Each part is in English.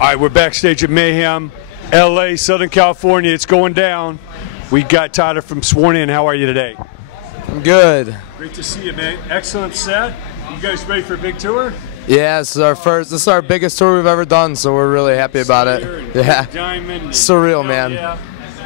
All right, we're backstage at Mayhem, LA, Southern California. It's going down. We got Tyler from Sworn In. How are you today? I'm good. Great to see you, man. Excellent set. You guys ready for a big tour? Yeah, this is our biggest tour we've ever done, so we're really happy about it. Yeah. Diamond. Surreal, man. Yeah.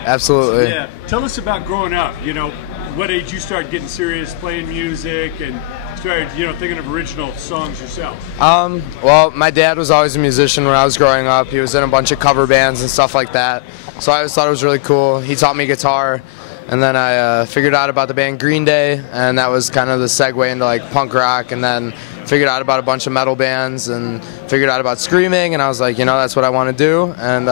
Absolutely. Yeah. Tell us about growing up. You know, what age you started getting serious, playing music, and started, thinking of original songs yourself? Well, my dad was always a musician when I was growing up. He was in a bunch of cover bands and stuff like that. So I always thought it was really cool. He taught me guitar, and then I figured out about the band Green Day, and that was kind of the segue into like punk rock, and then figured out about a bunch of metal bands and figured out about screaming, and I was like, that's what I want to do, and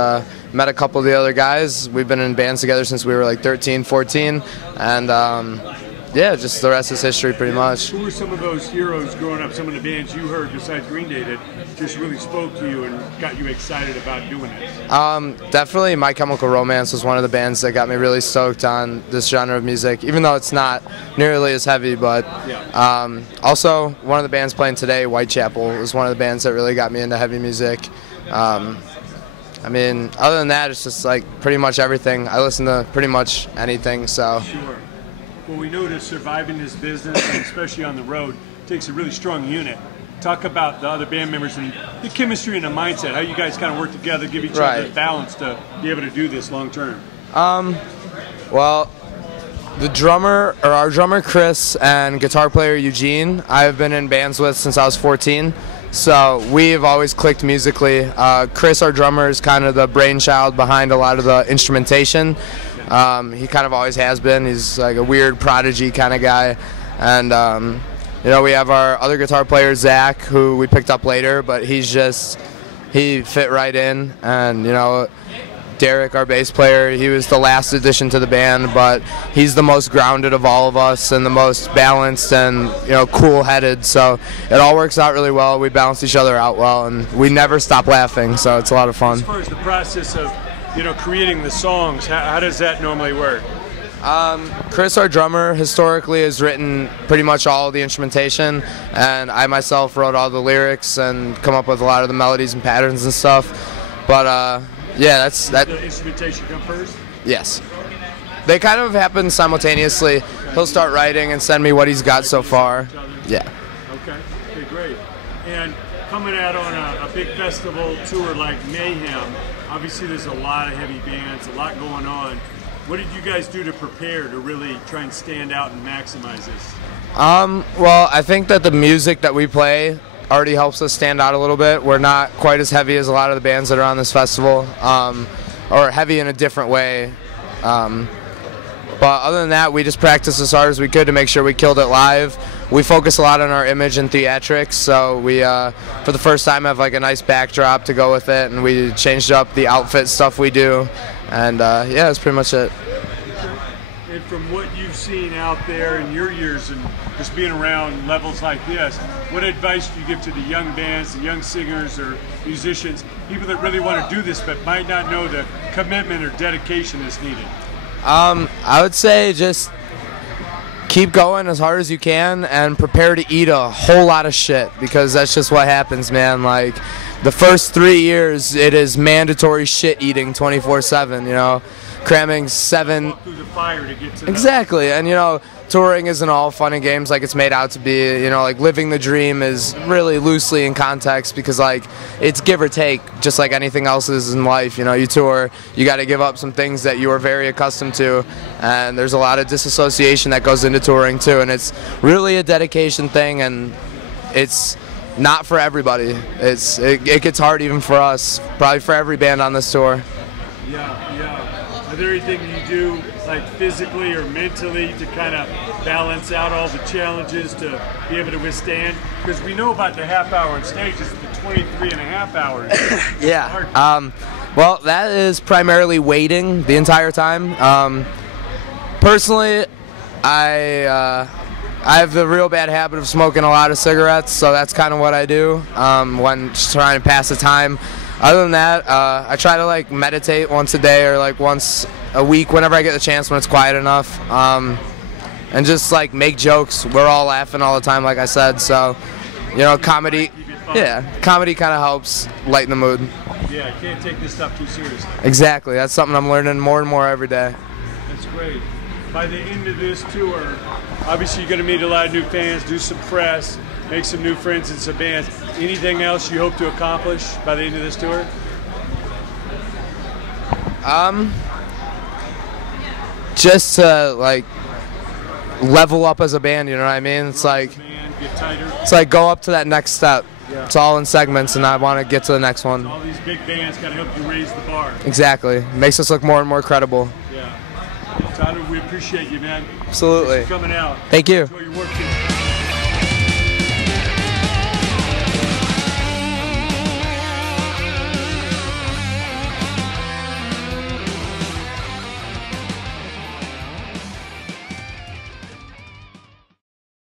met a couple of the other guys. We've been in bands together since we were like 13, 14, and yeah, just the rest is history pretty much. Who were some of those heroes growing up, some of the bands you heard besides Green Day that just really spoke to you and got you excited about doing it? Definitely My Chemical Romance was one of the bands that got me really stoked on this genre of music, even though it's not nearly as heavy, but also one of the bands playing today, Whitechapel, was one of the bands that really got me into heavy music. I mean, other than that, it's just like pretty much everything. I listen to pretty much anything, so. Sure. Well, we know to survive in this business, and especially on the road, takes a really strong unit. Talk about the other band members and the chemistry and the mindset, how you guys kind of work together, give each other the balance to be able to do this long term. Well, our drummer Chris and guitar player Eugene, I've been in bands with since I was 14. So we've always clicked musically. Chris, our drummer, is kind of the brainchild behind a lot of the instrumentation. He kind of always has been. He's like a weird prodigy kind of guy. And, we have our other guitar player, Zach, who we picked up later, but he fit right in. And, Derek, our bass player, he was the last addition to the band, but he's the most grounded of all of us and the most balanced and, cool-headed. So it all works out really well. We balance each other out well, and we never stop laughing, so it's a lot of fun. As far as the process of creating the songs, how does that normally work? Chris, our drummer, historically has written pretty much all of the instrumentation, and I myself wrote all the lyrics and come up with a lot of the melodies and patterns and stuff. But yeah, that's that. The instrumentation come first? Yes. They kind of happen simultaneously. He'll start writing and send me what he's got so far. Yeah. Okay, great. And coming out on a big festival tour like Mayhem, obviously there's a lot of heavy bands, a lot going on. What did you guys do to prepare to really try and stand out and maximize this? Well, I think that the music that we play already helps us stand out a little bit. We're not quite as heavy as a lot of the bands that are on this festival, or heavy in a different way. But other than that, we just practiced as hard as we could to make sure we killed it live. We focus a lot on our image and theatrics, so we, for the first time, have like a nice backdrop to go with it, and we changed up the outfit stuff we do, and yeah, that's pretty much it. And from what you've seen out there in your years and just being around levels like this, what advice do you give to the young bands, the young singers or musicians, people that really want to do this but might not know the commitment or dedication that's needed? I would say just keep going as hard as you can and prepare to eat a whole lot of shit, because that's just what happens, man. Like, the first 3 years, it is mandatory shit eating 24/7, cramming 7. Walk through the fire to get to exactly, and touring isn't all fun and games like it's made out to be. Like living the dream is really loosely in context, because like it's give or take, just like anything else is in life. You tour, you got to give up some things that you are very accustomed to, and there's a lot of disassociation that goes into touring too, and it's really a dedication thing, and it's not for everybody. It gets hard even for us, probably for every band on this tour. Yeah. Are there anything you do, like physically or mentally, to kind of balance out all the challenges to be able to withstand? Because we know about the half hour on stage, it's the 23 and a half hours. Yeah. Well, that is primarily waiting the entire time. Personally, I have the real bad habit of smoking a lot of cigarettes, so that's kind of what I do when just trying to pass the time. Other than that, I try to like meditate once a day or like once a week whenever I get the chance when it's quiet enough, and just like make jokes. We're all laughing all the time, like I said. So, comedy. Keep it fun. Yeah, comedy kind of helps lighten the mood. Yeah, you can't take this stuff too seriously. Exactly. That's something I'm learning more and more every day. That's great. By the end of this tour, obviously you're going to meet a lot of new fans, do some press, make some new friends and some bands. Anything else you hope to accomplish by the end of this tour? Just to like level up as a band, you know what I mean? It's like Get tighter. it's like go up to that next step. Yeah. It's all in segments, and I want to get to the next one. All these big bands kind of help you raise the bar. Exactly. Makes us look more and more credible. Yeah. Tyler, we appreciate you, man. Absolutely. Thanks for coming out. Thank you. Enjoy your work.